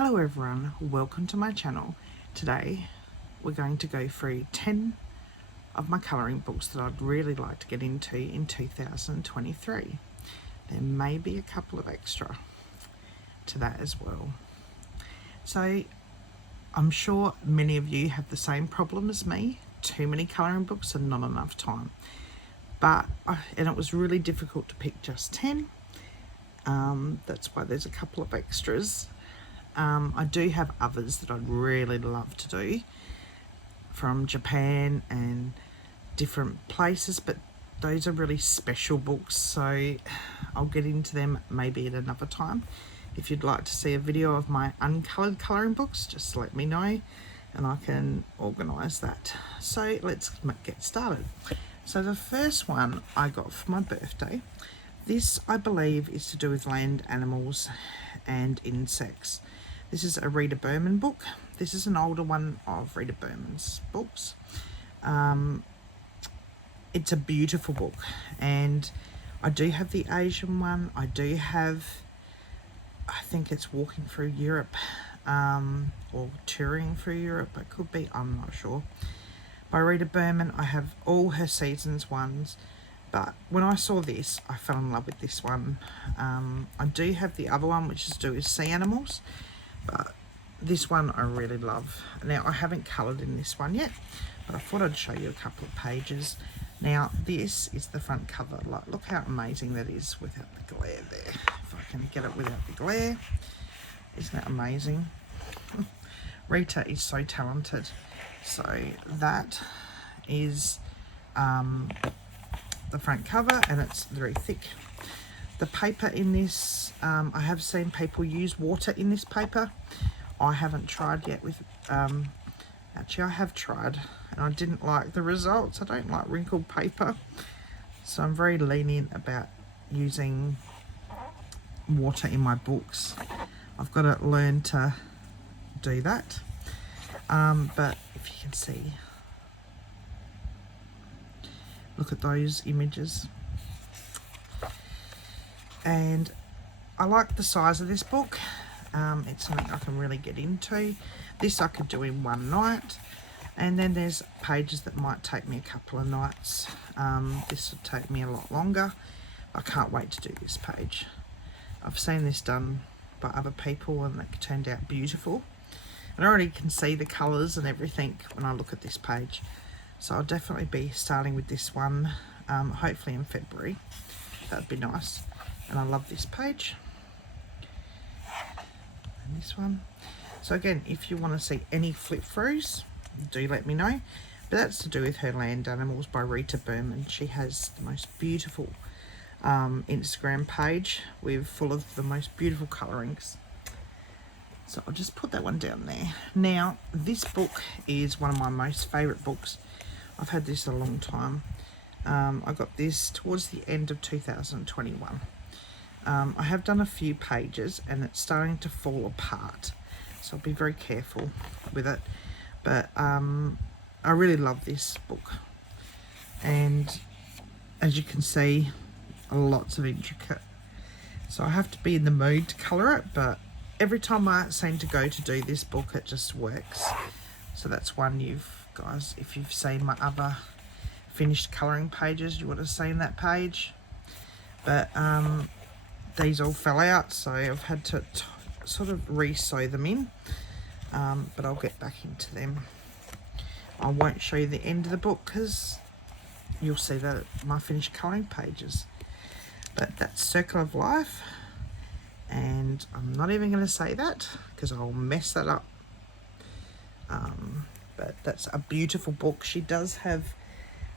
Hello everyone, welcome to my channel. Today we're going to go through 10 of my colouring books that I'd really like to get into in 2023. There may be a couple of extra to that as well. So I'm sure many of you have the same problem as me, too many colouring books and not enough time. And it was really difficult to pick just 10. That's why there's a couple of extras. I do have others that I'd really love to do from Japan and different places, but those are really special books, so I'll get into them maybe at another time. If you'd like to see a video of my uncoloured colouring books, just let me know and I can organise that. So let's get started. So the first one I got for my birthday, this I believe is to do with land animals and insects. This is a Rita Berman book. This is an older one of Rita Berman's books. It's a beautiful book, and I do have the Asian one. I do have, I think it's Walking Through Europe, or Touring Through Europe. It could be, I'm not sure. By Rita Berman, I have all her seasons ones, but when I saw this, I fell in love with this one. I do have the other one, which is to do with sea animals, but this one I really love. Now, I haven't coloured in this one yet, but I thought I'd show you a couple of pages. Now, this is the front cover. Like, look how amazing that is without the glare there. If I can get it without the glare. Isn't that amazing? Rita is so talented. So that is the front cover, and it's very thick. The paper in this, I have seen people use water in this paper. I haven't tried yet with, actually I have tried and I didn't like the results. I don't like wrinkled paper, so I'm very lenient about using water in my books. I've got to learn to do that. But if you can see, look at those images. And I like the size of this book. It's something I can really get into. This I could do in one night, and then there's pages that might take me a couple of nights. This would take me a lot longer. I can't wait to do this page. I've seen this done by other people and it turned out beautiful, and I already can see the colours and everything when I look at this page. So I'll definitely be starting with this one, hopefully in February. That'd be nice. And I love this page and this one. So again, if you want to see any flip throughs, do let me know. But that's to do with her land animals by Rita Berman. She has the most beautiful Instagram page with full of the most beautiful colourings. So I'll just put that one down there. Now, this book is one of my most favourite books. I've had this a long time. I got this towards the end of 2021. I have done a few pages and it's starting to fall apart, so I'll be very careful with it. But I really love this book, and as you can see, lots of intricate. So I have to be in the mood to colour it, but every time I seem to go to do this book, it just works. So that's one guys, if you've seen my other finished colouring pages, you would have seen that page. But these all fell out, so I've had to sort of re-sew them in, but I'll get back into them. I won't show you the end of the book because you'll see that my finished colouring pages. But that's Circle of Life, and I'm not even going to say that because I'll mess that up. But that's a beautiful book. She does have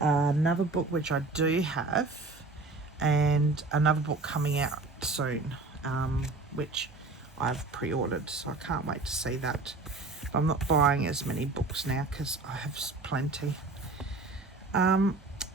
another book which I do have, and another book coming out soon, which I've pre-ordered, so I can't wait to see that. But I'm not buying as many books now because I have plenty.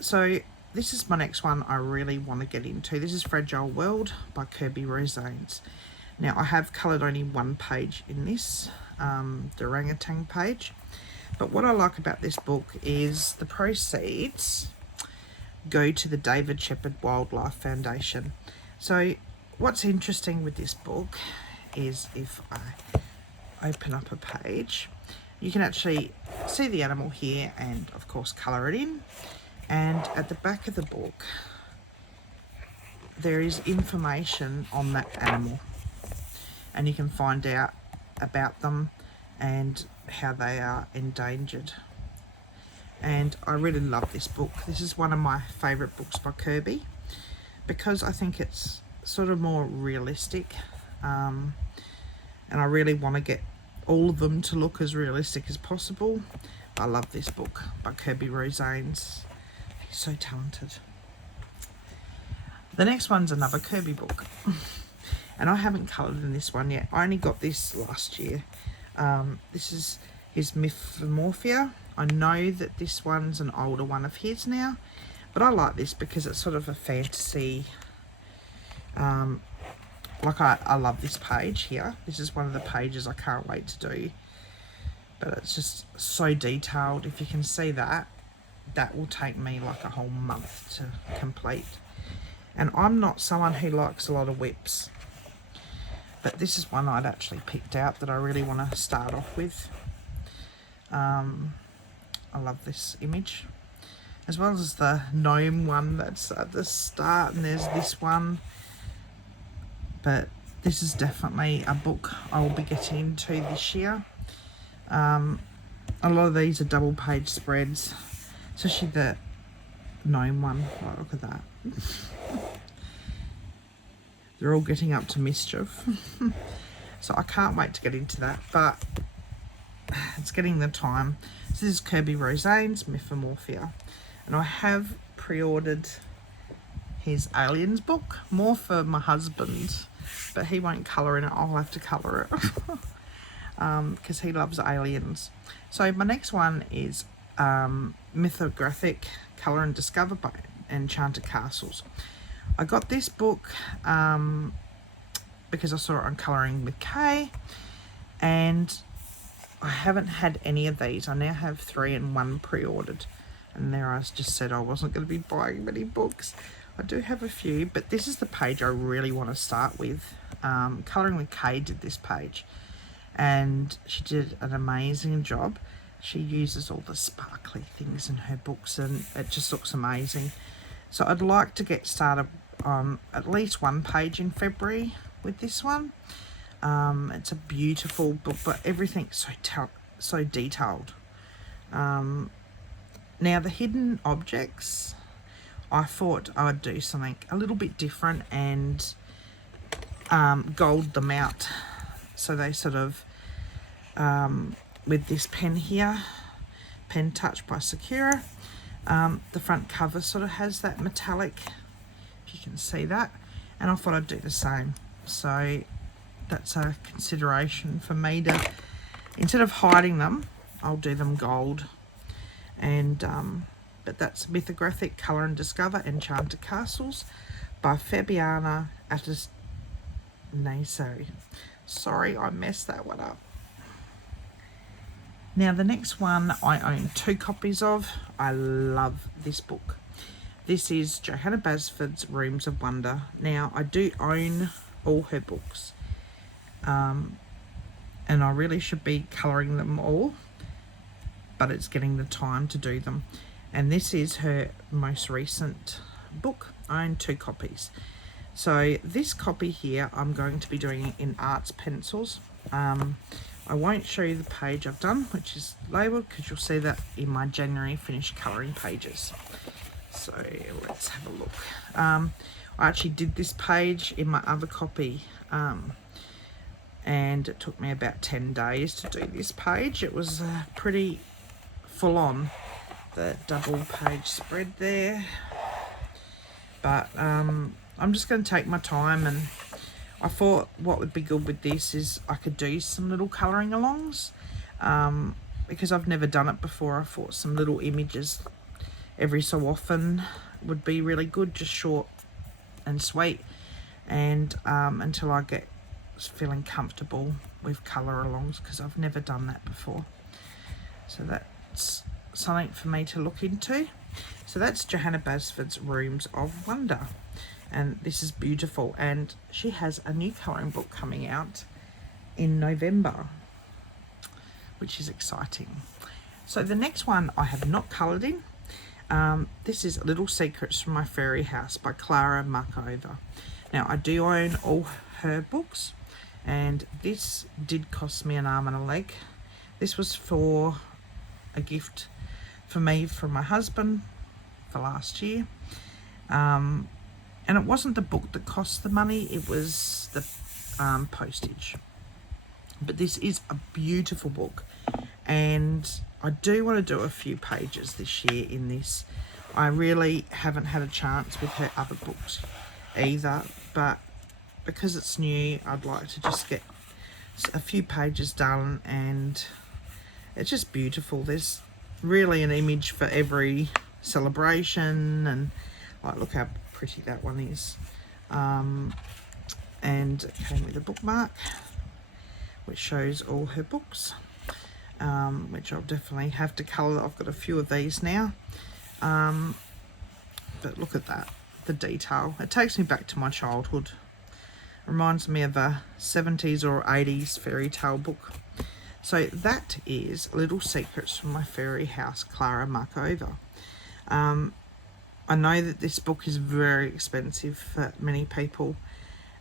So this is my next one I really want to get into. This is Fragile World by Kirby Rosanes. Now, I have coloured only one page in this, the orangutan page. But what I like about this book is the proceeds go to the David Shepherd Wildlife Foundation. So what's interesting with this book is, if I open up a page, you can actually see the animal here and of course colour it in. And at the back of the book there is information on that animal, and you can find out about them and how they are endangered. And I really love this book. This is one of my favourite books by Kirby because I think it's sort of more realistic, and I really want to get all of them to look as realistic as possible. I love this book by Kirby Rosanes. He's so talented. The next one's another Kirby book, and I haven't coloured in this one yet. I only got this last year. This is his Metamorphia. I know that this one's an older one of his now, but I like this because it's sort of a fantasy. Like I love this page here. This is one of the pages I can't wait to do. But it's just so detailed. If you can see that, that will take me like a whole month to complete. And I'm not someone who likes a lot of whips, but this is one I'd actually picked out that I really want to start off with. I love this image, as well as the gnome one that's at the start, and there's this one. But this is definitely a book I will be getting into this year. A lot of these are double page spreads, especially the gnome one. Oh, look at that. They're all getting up to mischief. So I can't wait to get into that, but it's getting the time. So this is Kirby Rosanes, Metamorphia. And I have pre-ordered his Aliens book, more for my husband, but he won't colour in it. I'll have to colour it because he loves aliens. So my next one is Mythographic, Colour and Discover by Enchanted Faces. I got this book because I saw it on Colouring with Kay, and I haven't had any of these. I now have 3 and 1 pre-ordered, and there I just said I wasn't going to be buying many books. I do have a few, but this is the page I really want to start with. Colouring with Kay did this page, and she did an amazing job. She uses all the sparkly things in her books, and it just looks amazing. So I'd like to get started on at least 1 page in February with this one. It's a beautiful book, but everything's so detailed. Now the hidden objects, I thought I would do something a little bit different and gold them out. So they sort of, with this pen here, Pen Touch by Sakura, the front cover sort of has that metallic, if you can see that, and I thought I'd do the same. So that's a consideration for me to, instead of hiding them, I'll do them gold. And but that's Mythographic, Colour and Discover, Enchanted Faces by Fabiana Atanasio. Sorry, I messed that one up. Now the next one I own 2 copies of. I love this book. This is Johanna Basford's Rooms of Wonder. Now I do own all her books, and I really should be colouring them all, but it's getting the time to do them. And this is her most recent book. I own 2 copies. So this copy here I'm going to be doing in arts pencils. I won't show you the page I've done, which is labelled, because you'll see that in my January finished colouring pages. So let's have a look. I actually did this page in my other copy, and it took me about 10 days to do this page. It was pretty full on, the double page spread there, but I'm just going to take my time. And I thought what would be good with this is I could do some little colouring alongs, because I've never done it before. I thought some little images every so often would be really good, just short and sweet, and until I get feeling comfortable with colour alongs, because I've never done that before. So that's something for me to look into. So that's Johanna Basford's Rooms of Wonder, and this is beautiful. And she has a new colouring book coming out in November, which is exciting. So the next one I have not coloured in. This is Little Secrets from My Fairy House by Klara Makova. Now I do own all her books, and this did cost me an arm and a leg. This was for a gift for me from my husband for last year. And it wasn't the book that cost the money, it was the postage. But this is a beautiful book, and I do want to do a few pages this year in this. I really haven't had a chance with her other books either, but because it's new, I'd like to just get a few pages done, and it's just beautiful. There's really an image for every celebration, and like, look how pretty that one is. And it came with a bookmark which shows all her books, which I'll definitely have to colour. I've got a few of these now, but look at that, the detail. It takes me back to my childhood. Reminds me of a 70s or 80s fairy tale book. So that is Little Secrets from My Fairy House, Klara Makova. I know that this book is very expensive for many people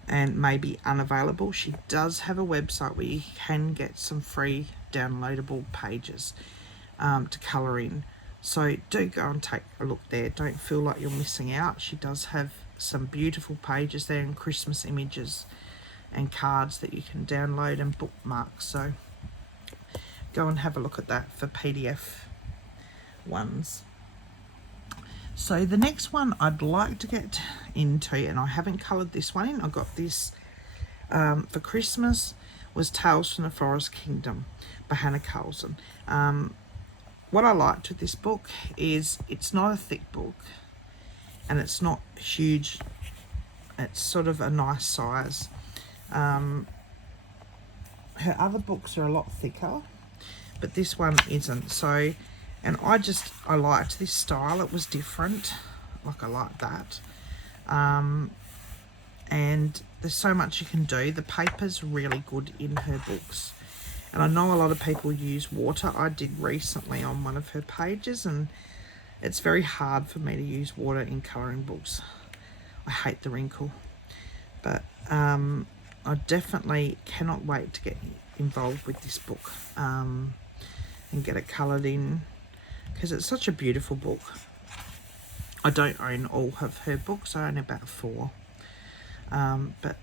and may be unavailable. She does have a website where you can get some free downloadable pages to colour in. So do go and take a look there. Don't feel like you're missing out. She does have some beautiful pages there and Christmas images and cards that you can download and bookmark. So go and have a look at that for PDF ones. So the next one I'd like to get into, and I haven't coloured this one in, I got this for Christmas, was Tales from the Forest Kingdom by Hanna Karlzon. What I liked with this book is it's not a thick book and it's not huge. It's sort of a nice size. Her other books are a lot thicker, but this one isn't. So, and I liked this style. It was different. Like, I like that. And there's so much you can do. The paper's really good in her books. And I know a lot of people use water. I did recently on one of her pages, and it's very hard for me to use water in colouring books. I hate the wrinkle. But I definitely cannot wait to get involved with this book and get it coloured in, because it's such a beautiful book. I don't own all of her books. I own about 4. But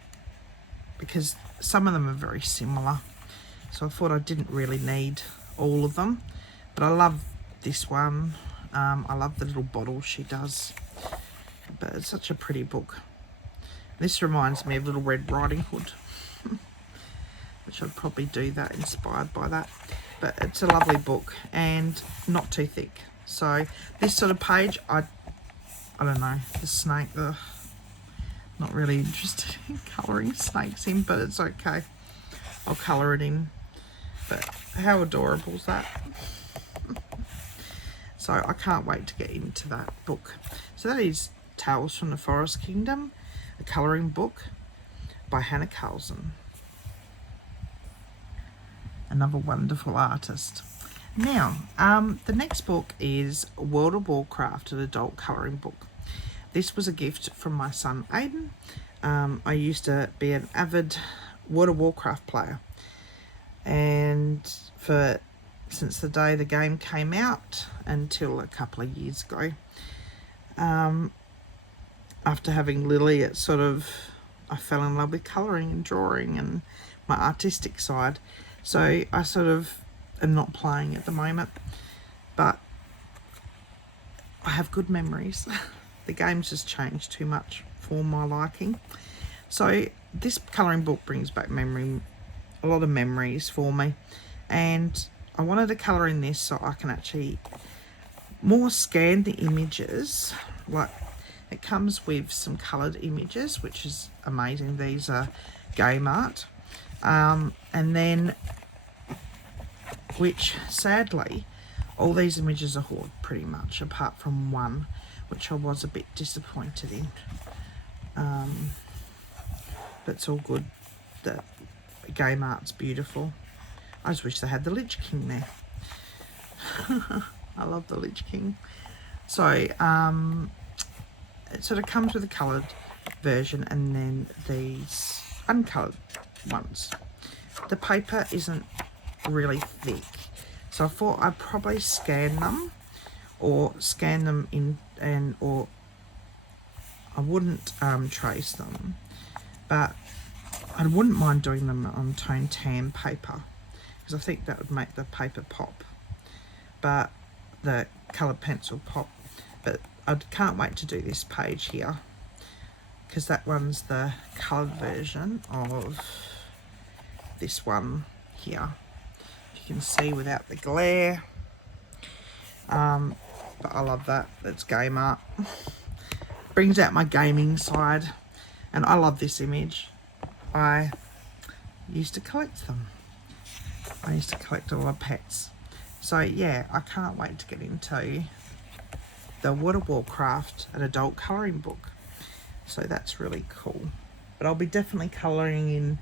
because some of them are very similar, so I thought I didn't really need all of them. But I love this one. I love the little bottle she does. But it's such a pretty book. This reminds me of Little Red Riding Hood, which I'd probably do that, inspired by that. But it's a lovely book and not too thick. So this sort of page, I don't know, the snake, not really interested in colouring snakes in, but it's okay. I'll colour it in. But how adorable is that? So I can't wait to get into that book. So that is Tales from the Forest Kingdom, a colouring book by Hanna Karlzon. Another wonderful artist. Now, the next book is World of Warcraft, an adult colouring book. This was a gift from my son Aiden. I used to be an avid World of Warcraft player, and since the day the game came out until a couple of years ago, after having Lily, I fell in love with colouring and drawing and my artistic side. So I sort of am not playing at the moment, but I have good memories. The game's just changed too much for my liking. So this colouring book brings back a lot of memories for me, and I wanted to colour in this so I can actually more scan the images. Like, it comes with some coloured images, which is amazing. These are game art. And then, which sadly, all these images are hauled pretty much, apart from one, which I was a bit disappointed in. But it's all good. The game art's beautiful. I just wish they had the Lich King there. I love the Lich King. So it sort of comes with a coloured version and then these uncoloured ones. The paper isn't really thick, so I thought I'd probably scan them in, or I wouldn't trace them, but I wouldn't mind doing them on toned tan paper because I think that would make the paper pop, but the coloured pencil pop. But I can't wait to do this page here because that one's the coloured version of this one here. You can see without the glare. But I love that. It's game art. Brings out my gaming side. And I love this image. I used to collect them. I used to collect a lot of pets. So yeah, I can't wait to get into the Warcraft, an adult colouring book. So that's really cool. But I'll be definitely colouring in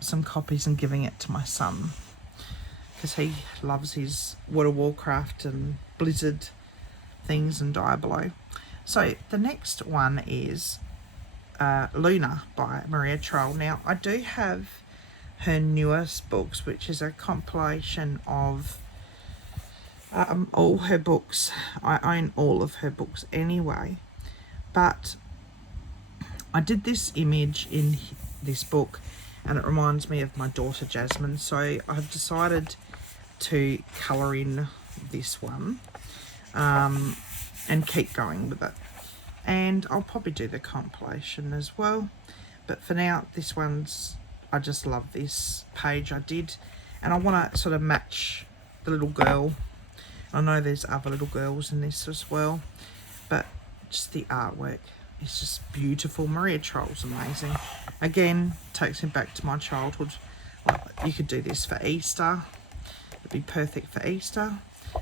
some copies and giving it to my son, because he loves his Warcraft and Blizzard things and Diablo. So the next one is Luna by Maria Trolle. Now I do have her newest books, which is a compilation of all her books. I own all of her books anyway, but I did this image in this book and it reminds me of my daughter Jasmine, so I've decided to colour in this one and keep going with it, and I'll probably do the compilation as well, but for now this one's, I just love this page I did, and I want to sort of match the little girl. I know there's other little girls in this as well, but just the artwork is just beautiful. Maria Trolle's amazing. Again, takes me back to my childhood. Well, you could do this for Easter. It'd be perfect for Easter.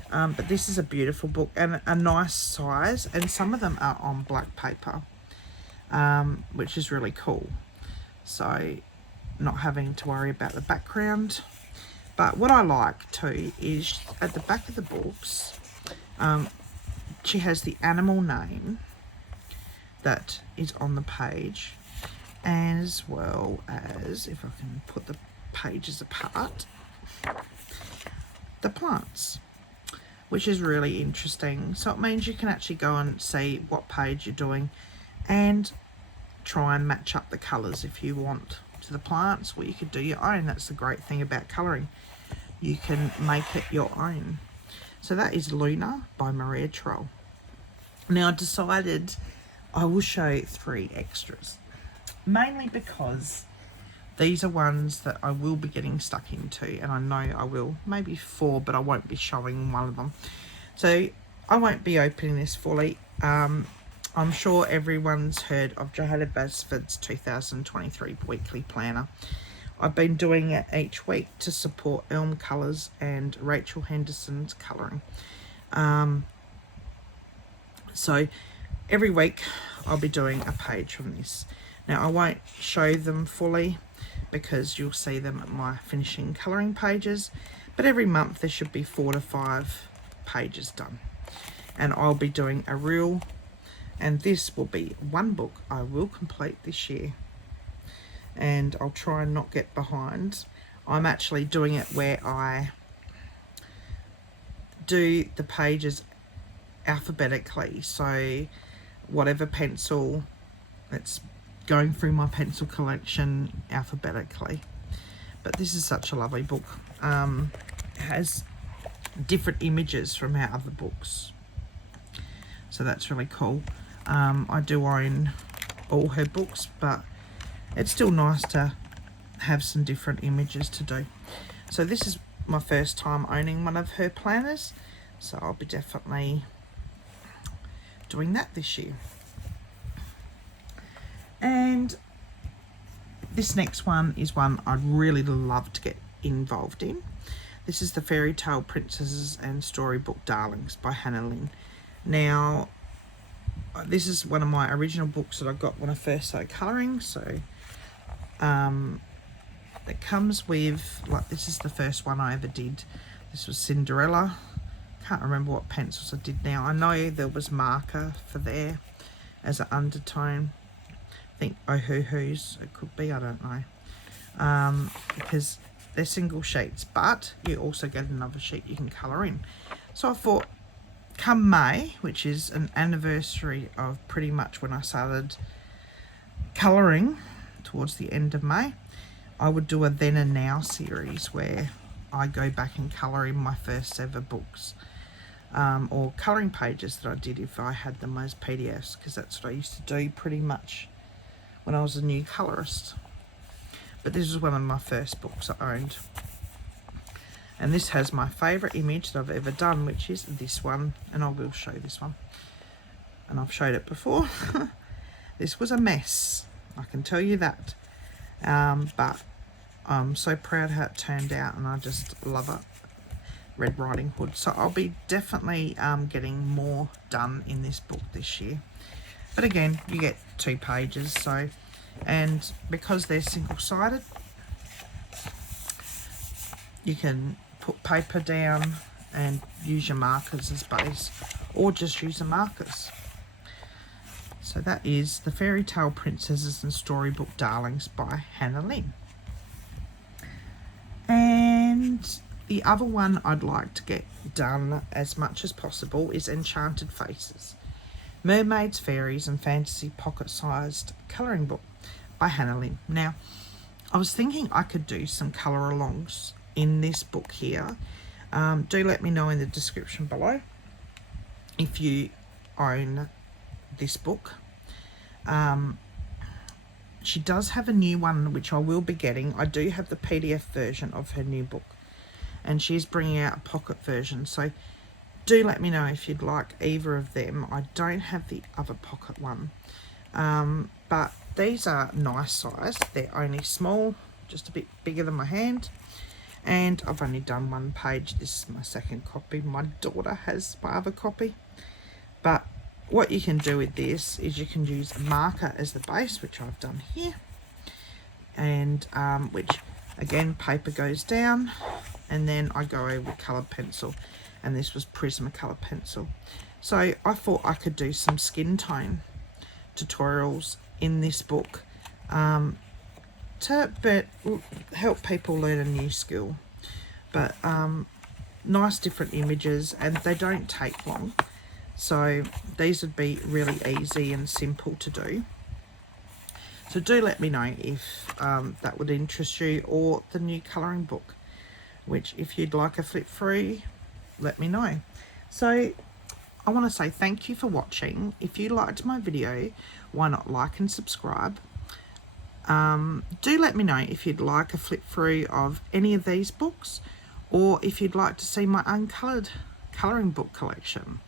But this is a beautiful book and a nice size, and some of them are on black paper, which is really cool. So not having to worry about the background. But what I like too is at the back of the books, she has the animal name that is on the page, as well as, if I can put the pages apart, the plants, which is really interesting. So it means you can actually go and see what page you're doing and try and match up the colours if you want to the plants, or you could do your own. That's the great thing about colouring. You can make it your own. So that is Luna by Maria Trolle. Now I decided I will show 3 extras, mainly because these are ones that I will be getting stuck into, and I know I will, maybe 4, but I won't be showing one of them. So I won't be opening this fully. I'm sure everyone's heard of Johanna Basford's 2023 weekly planner. I've been doing it each week to support Elm Colours and Rachel Henderson's colouring. So every week I'll be doing a page from this. Now I won't show them fully because you'll see them at my finishing colouring pages, but every month there should be 4 to 5 pages done, and I'll be doing a reel, and this will be one book I will complete this year, and I'll try and not get behind. I'm actually doing it where I do the pages alphabetically, so whatever pencil, it's going through my pencil collection alphabetically. But this is such a lovely book. It has different images from our other books, so that's really cool. I do own all her books, but it's still nice to have some different images to do. So this is my first time owning one of her planners, so I'll be definitely doing that this year. And this next one is one I'd really love to get involved in. This is the Fairy Tale Princesses and Storybook Darlings by Hanna. Now, this is one of my original books that I got when I first started colouring, so it comes with, like, this is the first one I ever did. This was Cinderella. Can't remember what pencils I did now. I know there was marker for there as an undertone. I think Ohuhu's it could be, I don't know. Because they're single sheets, but you also get another sheet you can colour in. So I thought, come May, which is an anniversary of pretty much when I started colouring towards the end of May, I would do a then and now series where I go back and colour in my first ever books, or colouring pages that I did if I had them as PDFs, because that's what I used to do pretty much when I was a new colourist. But this was one of my first books I owned. And this has my favourite image that I've ever done, which is this one. And I will show this one. And I've showed it before. This was a mess, I can tell you that. But I'm so proud how it turned out, and I just love it. Red Riding Hood. So I'll be definitely getting more done in this book this year. But again, you get 2 pages, so, and because they're single-sided, you can put paper down and use your markers as base, or just use the markers. So that is The Fairy Tale Princesses and Storybook Darlings by Hanna Lynn. And the other one I'd like to get done as much as possible is Enchanted Faces, Mermaids, Fairies and Fantasy Pocket-Sized Colouring Book by Hanna Lynn. Now, I was thinking I could do some colour-alongs in this book here. Do let me know in the description below if you own this book. She does have a new one which I will be getting. I do have the PDF version of her new book, and she's bringing out a pocket version, so do let me know if you'd like either of them. I don't have the other pocket one, but these are nice size. They're only small, just a bit bigger than my hand, and I've only done 1 page. This is my second copy. My daughter has my other copy. But what you can do with this is you can use a marker as the base, which I've done here, and which again, paper goes down, and then I go over with coloured pencil, and this was Prismacolor pencil. So I thought I could do some skin tone tutorials in this book to help people learn a new skill. But nice different images, and they don't take long. So these would be really easy and simple to do. So do let me know if that would interest you, or the new colouring book, which if you'd like a flip through, let me know. So I want to say thank you for watching. If you liked my video, why not like and subscribe. Do let me know if you'd like a flip through of any of these books, or if you'd like to see my uncoloured colouring book collection,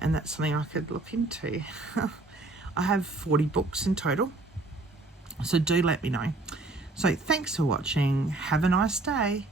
and that's something I could look into. I have 40 books in total, so do let me know. So thanks for watching. Have a nice day.